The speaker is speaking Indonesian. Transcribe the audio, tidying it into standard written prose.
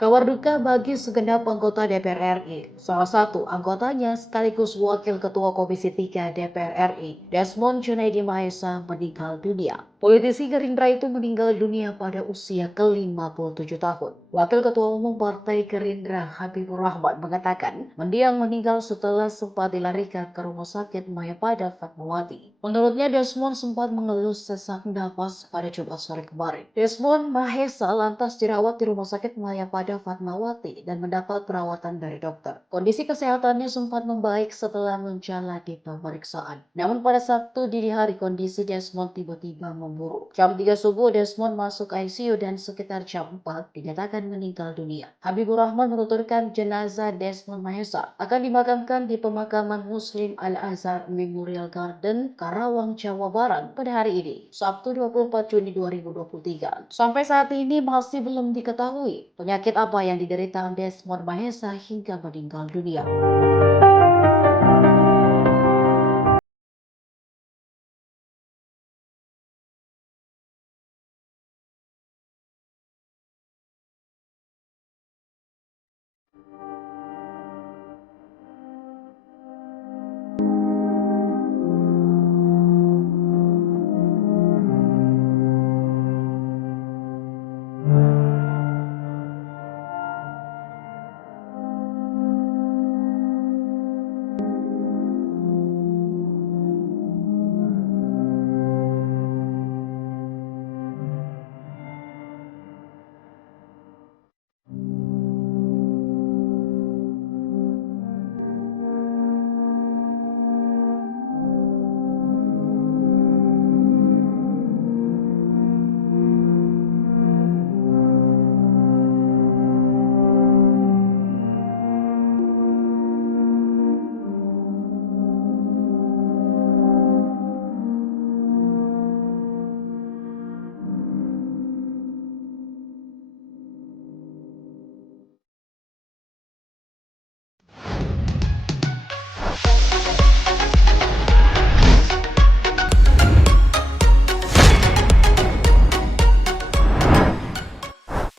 Kabar duka bagi segenap anggota DPR RI. Salah satu anggotanya sekaligus Wakil Ketua Komisi 3 DPR RI, Desmond Junaidi Mahesa, meninggal dunia. Politisi Gerindra itu meninggal dunia pada usia ke-57 tahun. Wakil Ketua Umum Partai Gerindra Habibur Rahman mengatakan, mendiang meninggal setelah sempat dilarikan ke Rumah Sakit Mayapada Fatmawati. Menurutnya, Desmond sempat mengeluh sesak napas pada Jumat sore kemarin. Desmond Mahesa lantas dirawat di Rumah Sakit Mayapada Fatmawati dan mendapat perawatan dari dokter. Kondisi kesehatannya sempat membaik setelah menjalani pemeriksaan. Namun pada Sabtu dini hari kondisi Desmond tiba-tiba memburuk. Jam 3 subuh Desmond masuk ICU dan sekitar jam 4 dinyatakan meninggal dunia. Habibur Rahman menuturkan jenazah Desmond Mahesa akan dimakamkan di pemakaman Muslim Al-Azhar Memorial Garden, Karawang, Jawa Barat pada hari ini, Sabtu 24 Juni 2023. Sampai saat ini masih belum diketahui penyakit apa yang diderita Desmond Mahesa hingga meninggal dunia.